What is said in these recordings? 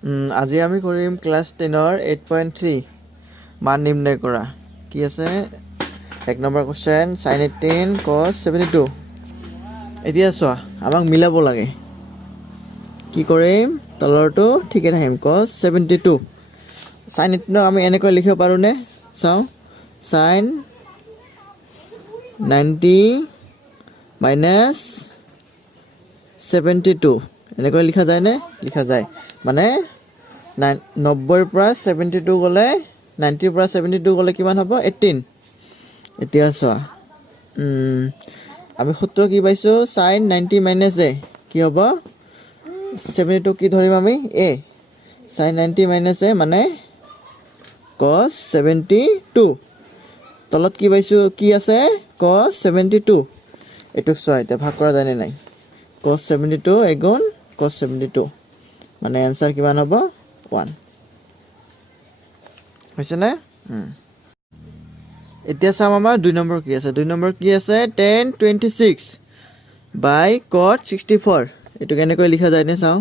আজি আমি কৰিম ক্লাছ 10ৰ 8.3 মান নিৰ্ণয় কৰা কি আছে 1 নম্বৰ কোৱেশ্চন sin 18 cos 72 এতিয়া চোৱা আমাক মিলাব লাগে কি কৰিম তলৰটো ঠিকে ৰাখিম cos 72 sin 18 আমি এনেকৈ লিখিব পাৰো নে চাও sin 90 minus 72 এনেকৈ লিখা যায় নে লিখা যায় মানে 90 ৰ পৰা 72 গলে 90 ৰ পৰা 72 গলে কিমান হ'ব 18 এতিয়া চোৱা আমি সূত্ৰ কি পাইছো sin 90 minus a কি হ'ব 72 কি ধৰিম আমি a sin 90 minus a মানে cos 72 তলত কি পাইছো কি আছে cos 72 এটুক চোৱা এটা ভাগ কৰা যায় নাই cos 72 এগুণ cos 72 মানে आंसर কিমান হ'ব 1 হৈছে না এতিয়া চাম আমাৰ 2 নম্বৰ কি আছে 2 নম্বৰ কি আছে tan 26 by cot 64 এটো কেনেকৈ লিখা যায় নে চাও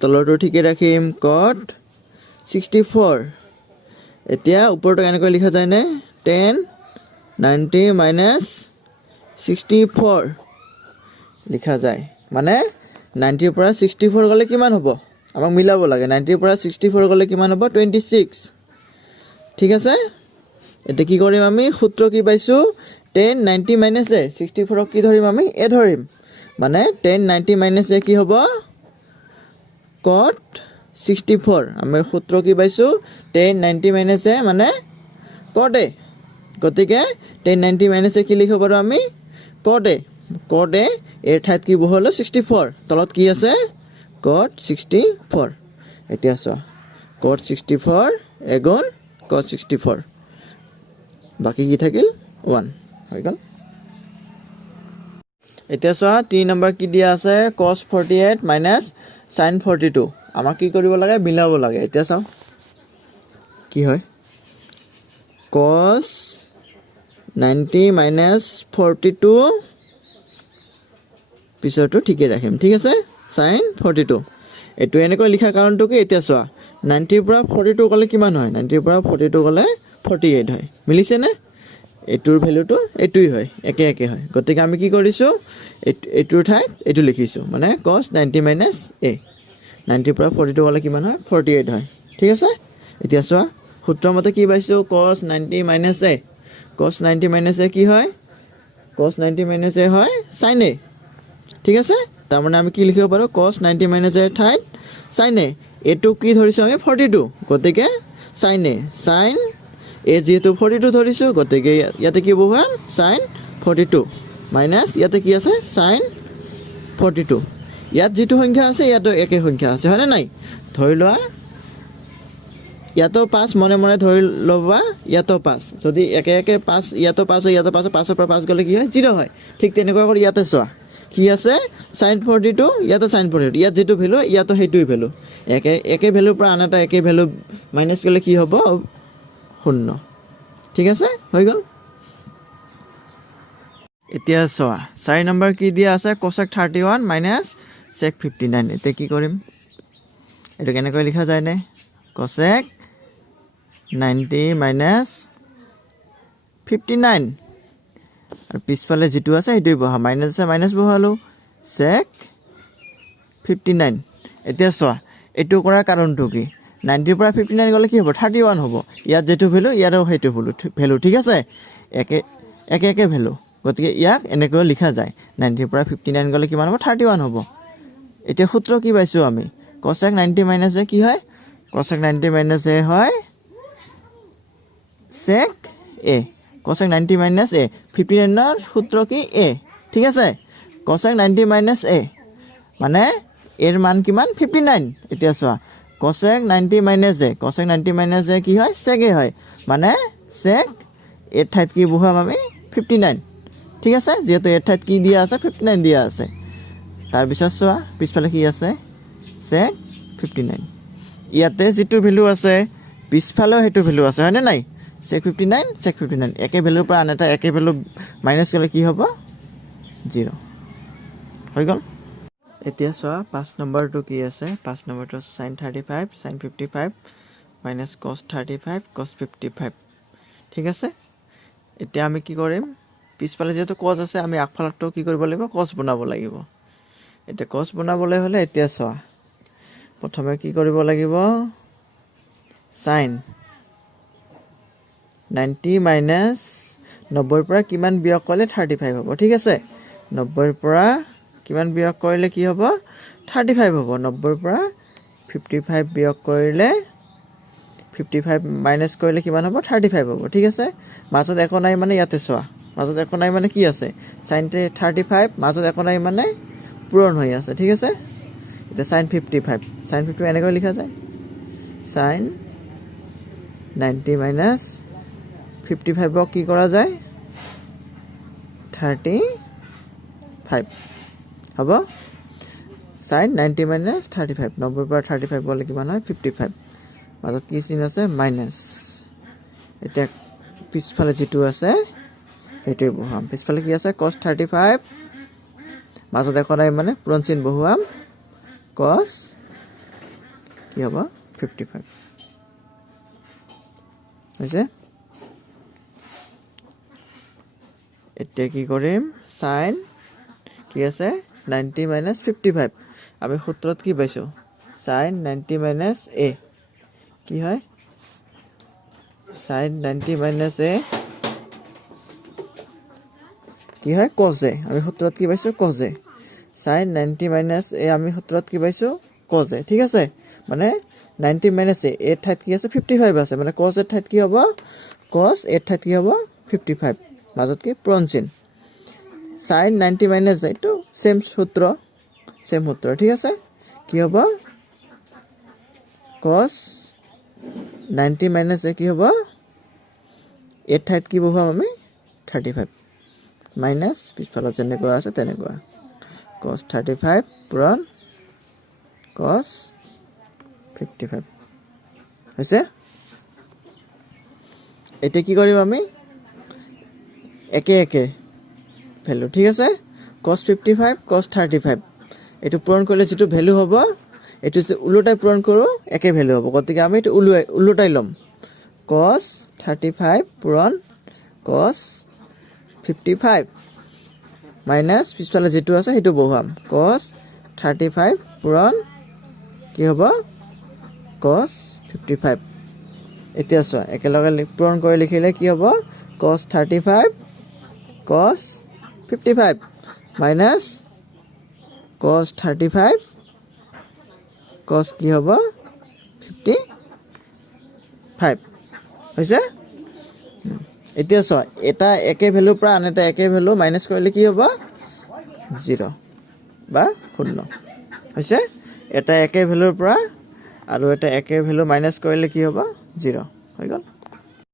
তলৰটো ঠিকে ৰাখিম cot 64 এতিয়া ওপৰটো কেনেকৈ লিখা যায় নে tan 90 minus 64 লিখা যায় মানে 90 ৰ পৰা 64 গলে কিমান হ'ব আমাক মিলাব লাগে 90 ৰ পৰা 64 গলে কিমান হ'ব 26 ঠিক আছে এটা কি কৰিম আমি সূত্ৰ কি পাইছো tan 90 minus a 64 কি ধৰিম আমি a ধৰিম মানে tan 90 minus a কি হ'ব cot 64 আমি সূত্ৰ কি পাইছো tan 90 minus a মানে cot a গতিকে tan 90 minus a কি লিখিব পাৰো আমি cot a এৰ ঠাইত কি বহল 64 তলত কি আছে cot 64 এতিয়া চোৱা cot 64 এগুণ cot 64 বাকি কি থাকিল 1 হৈ গল এতিয়া চোৱা 3 নম্বৰ কি দিয়া আছে cos 48 minus sin 42 আমাক কি কৰিব লাগে মিলাব লাগে এতিয়া চাও কি হয় cos 90 minus 42 পিছৰটো ঠিকে ৰাখিম ঠিক আছে sin 42 এটো এনেকৈ লিখা কাৰণটো কি এতিয়া চোৱা 90 ৰ পৰা 42 গলে কিমান হয় 90 ৰ পৰা 42 গলে 48 হয় মিলিছে নে এটোৰ ভ্যালুটো এটোই হয় একে একে হয় গতিকে আমি কি কৰিছো এটোৰ ঠাইত এটো লিখিছো মানে cos 90 minus a 90 ৰ পৰা 42 গলে কিমান হয় 48 হয় ঠিক আছে এতিয়া চোৱা সূত্ৰ মতে কি পাইছো cos 90 minus a cos 90 minus a কি হয় cos 90 minus a হয় sin a ঠিক আছে তাৰ মানে আমি কি লিখিব পাৰো cos 90 minus a ঠাইত sin a এটো কি ধৰিছো আমি 42 গতিকে sin a sin a যেহেতু 42 ধৰিছো গতিকে ইয়াতে কি বহুৱাম sin 42 মাইনাস ইয়াতে কি আছে sin 42 ইয়াত যেটো সংখ্যা আছে ইয়াতো একে সংখ্যা আছে হয় না নাই ধৰি লোৱা ইয়াতো 5 মনে মনে ধৰি লবা ইয়াতো 5 যদি একে একে 5 ইয়াতো 5 ইয়াতো 5 5 পৰা 5 গলে কি হয় 0 হয় ঠিক তেনেকৈ কৰি ইয়াতে চোৱা কি আছে sin 42 ইয়াতো sin 42 ইয়াত যেটো ভ্যালু ইয়াতো হেতুই ভ্যালু একে ভ্যালুৰ পৰা আনটা একে ভ্যালু মাইনাস গলে কি হ'ব 0 ঠিক আছে হৈ গল এতিয়া চোৱা 4 নম্বৰ কি দিয়া আছে cosec 31 minus sec 59 এতে কি কৰিম এটো কেনেকৈ লিখা যায় নে cosec 90 minus 59 আৰু পিছফালে যেটো আছে হেতুই বহা মাইনাস আছে মাইনাস বহালো sec 59 এতিয়া চোৱা এটো কৰাৰ কাৰণটো কি 90 ৰ পৰা 59 গলে কি হ'ব 31 হ'ব ইয়াত যেটো ভ্যালু ইয়াৰো হেতু ভ্যালু ঠিক আছে একে ভ্যালু গতিকে ইয়াক এনেকৈ লিখা যায় 90 ৰ পৰা 59 গলে কিমান হ'ব 31 হ'ব এতিয়া সূত্ৰ কি পাইছো আমি cosec 90 minus a কি হয় cosec 90 minus a হয় sec a cosec 90 minus a 59 ৰ সূত্ৰ কি a ঠিক আছে cosec 90 minus a মানে এৰ মান কিমান 59 এতিয়া চোৱা cosec 90 minus a cosec 90 minus a কি হয় sec a হয় মানে sec এর ঠাইত কি বহাম আমি 59 ঠিক আছে যেহেতু এর ঠাইত কি দিয়া আছে 59 দিয়া আছে তাৰ পিছত চোৱা পিছফালে কি আছে sec 59 ইয়াতে যেটো ভ্যালু আছে পিছফালেও হেতু ভ্যালু আছে হয় না নাই sec 59 একে ভ্যালুৰ পৰা আনটা একে ভ্যালু মাইনাস গলে কি হ'ব 0 হৈ গল এতিয়া চোৱা 5 নম্বৰটো কি আছে 5 নম্বৰটো আছে sin 35 sin 55 minus cos 35 cos 55 ঠিক আছে এতিয়া আমি কি কৰিম পিছফালে যেটো cos আছে আমি আগফালটো কি কৰিব লাগিব cos বনাব লাগিব এতিয়া cos বনাবলৈ হলে এতিয়া চোৱা প্ৰথমে কি কৰিব লাগিব sin 90 minus 90 পৰা কিমান বিয়োগ কৰিলে 35 হ'ব ঠিক আছে 90 পৰা কিমান বিয়োগ কৰিলে কি হ'ব 35 হ'ব 90 পৰা 55 বিয়োগ কৰিলে 55 মাইনাস কৰিলে কিমান হ'ব 35 হ'ব ঠিক আছে মাজত একো নাই মানে ইয়াতে চোৱা মাজত একো নাই মানে কি আছে sin 35 মাজত একো নাই মানে পূৰণ হৈ আছে ঠিক আছে এটা sin 55 এনেকৈ লিখা যায় sin 90 minus 55 কি কৰা যায় 35 হ'ব sin 90 minus 35 90 পৰা 35 গলে কিমান হয় 55 মাজত কি চিন আছে মাইনাস এটা পিছফালে যেটো আছে হেটোই বহাম পিছফালে কি আছে cos 35 মাজত একো নাই মানে পূৰণ চিন বহুৱাম cos কি হ'ব 55 হৈছে এতিয়া কি কৰিম sin কি আছে 90 minus 55 আমি সূত্ৰত কি পাইছো sin 90 minus a কি হয় sin 90 minus a কি হয় cos a আমি সূত্ৰত কি পাইছো cos a sin 90 minus a আমি সূত্ৰত কি পাইছো cos a ঠিক আছে মানে 90 minus a এর ঠাইত কি আছে 55 আছে মানে cos এর ঠাইত কি হ'ব cos এর ঠাইত কি হ'ব 55 মাজত কি পূৰণ চিন sin 90 minus এইটো সেম সূত্র ঠিক আছে কি হ'ব cos 90 minus a কি হ'ব এর ঠাইত কি বহুৱাম আমি 35 minus পিছফালে যেনেকৈ আছে তেনেকৈ cos 35 পূৰণ cos 55 হৈছে এতিয়া কি কৰিম আমি একে একে ভ্যালু ঠিক আছে cos 55 cos 35 এটো পূৰণ কৰিলে যেটো ভ্যালু হ'ব এটো যদি উল্টাই পূৰণ কৰো একে ভ্যালু হ'ব গতিকে আমি এটো উল্টাই লম cos 35 পূৰণ cos 55 মাইনাস পিছফালে যেটো আছে হেটো বহুৱাম cos 35 পূৰণ কি হ'ব cos 55 এতিয়া চোৱা একেলগে পূৰণ কৰি লিখিলে কি হ'ব cos 35 cos 55 minus cos 35 cos কি হ'ব 55 হৈছে এতিয়া চোৱা এটা একে ভ্যালু পৰা আনটা একে ভ্যালু মাইনাস কৰিলে কি হ'ব 0 বা 0 হৈছে এটা একে ভ্যালুৰ পৰা আৰু এটা একে ভ্যালু মাইনাস কৰিলে কি হ'ব 0 হৈ গল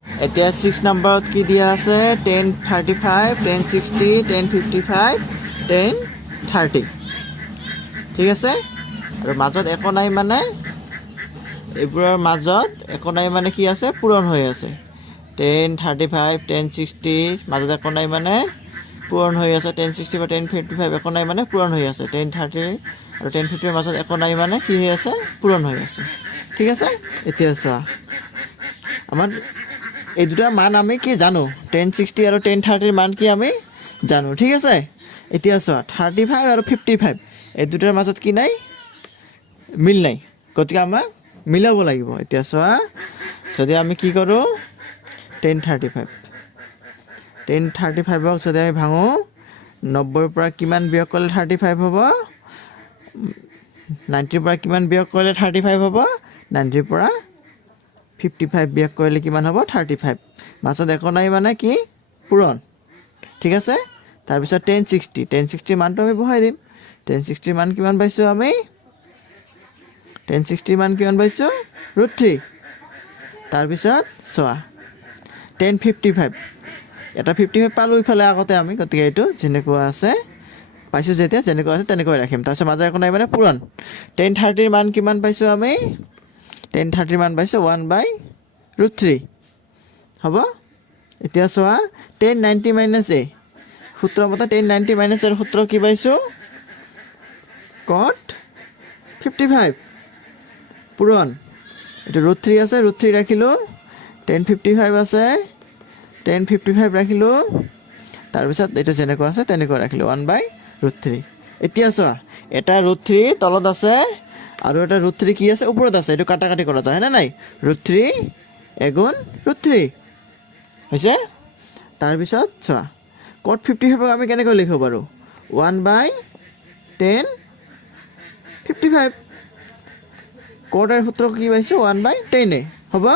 এতিয়া 6 নম্বৰত কি দিয়া আছে 10 35 10 60 10 55 10 30 ঠিক আছে আৰু মাজত একো নাই মানে এইবোৰৰ মাজত একো নাই মানে কি আছে পূৰণ হৈ আছে 10 35 10 60 মাজত একো নাই মানে পূৰণ হৈ আছে 10 60 বা 10 55 একো নাই মানে পূৰণ হৈ আছে 10 30 আৰু 10 50 ৰ মাজত একো নাই মানে কি হৈ আছে পূৰণ হৈ আছে ঠিক আছে এতিয়া চোৱা আমাৰ এই দুটাৰ মান আমি কি জানো 10 60 আৰু 10 30 ৰ মান কি আমি জানো ঠিক আছে এতিয়া চোৱা 35 আৰু 55 এই দুটাৰ মাজত কি নাই মিল নাই গতিকে আমাক মিলাব লাগিব এতিয়া চোৱা যদি আমি কি কৰো 10 35 ক যদি আমি ভাঙো 90 ৰ পৰা কিমান বিয়োগ কৰিলে 35 হ'ব 90 ৰ পৰা কিমান বিয়োগ কৰিলে 35 হ'ব 90 ৰ পৰা 55 বিয়োগ কৰিলে কিমান হ'ব 35 মাজত একো নাই মানে কি পূৰণ ঠিক আছে তাৰ পিছত 10 60 মানটো আমি বহাই দিম 10 60 মান কিমান পাইছো আমি 10 60 মান কিমান পাইছো √3 তাৰ পিছত চোৱা 10 55 এটা 55 পালো ইফালে আগতে আমি গতিকে এটো যেনেকুৱা আছে পাইছো যেতিয়া যেনেকুৱা আছে তেনেকৈ ৰাখিম তাৰ পিছত মাজত একো নাই মানে পূৰণ 10 30 ৰ মান কিমান পাইছো আমি 10 30 মান পাইছো 1/√3 হ'ব এতিয়া চোৱা 10 90 - a সূত্ৰ মতে 10 90 - a ৰ সূত্ৰ কি পাইছো cot 55 পূৰণ এইটো √3 আছে √3 ৰাখিলো tan 55 আছে tan 55 ৰাখিলো তাৰ পিছত এটা যেনেকৈ আছে তেনেকৈ ৰাখিলো 1/√3 এতিয়া চোৱা এটা √3 তলত আছে আৰু এটা √3 কি আছে ওপৰত আছে এটো কাটা কাটি কৰা যায় না নাই √3 এগুণ √3 হৈছে তাৰ পিছত চোৱা cot 55 ক আমি কেনেকৈ লিখিব পাৰো 1/tan 55 cot এৰ সূত্ৰ কি পাইছো 1/tan এ হ'ব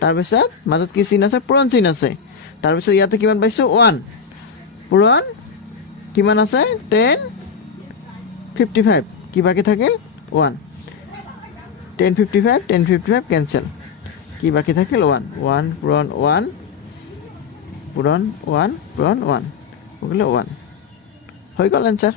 তাৰ পিছত মাজত কি চিন আছে পূৰণ চিন আছে তাৰ পিছত ইয়াতে কিমান পাইছো 1 পূৰণ কিমান আছে tan 55 কি বাকি থাকিল 1 tan 55 ক্যান্সেল কি বাকি থাকিল 1 1 পূৰণ 1 পূৰণ 1 পূৰণ 1 ওগুলো 1 হৈ গ'ল आंसर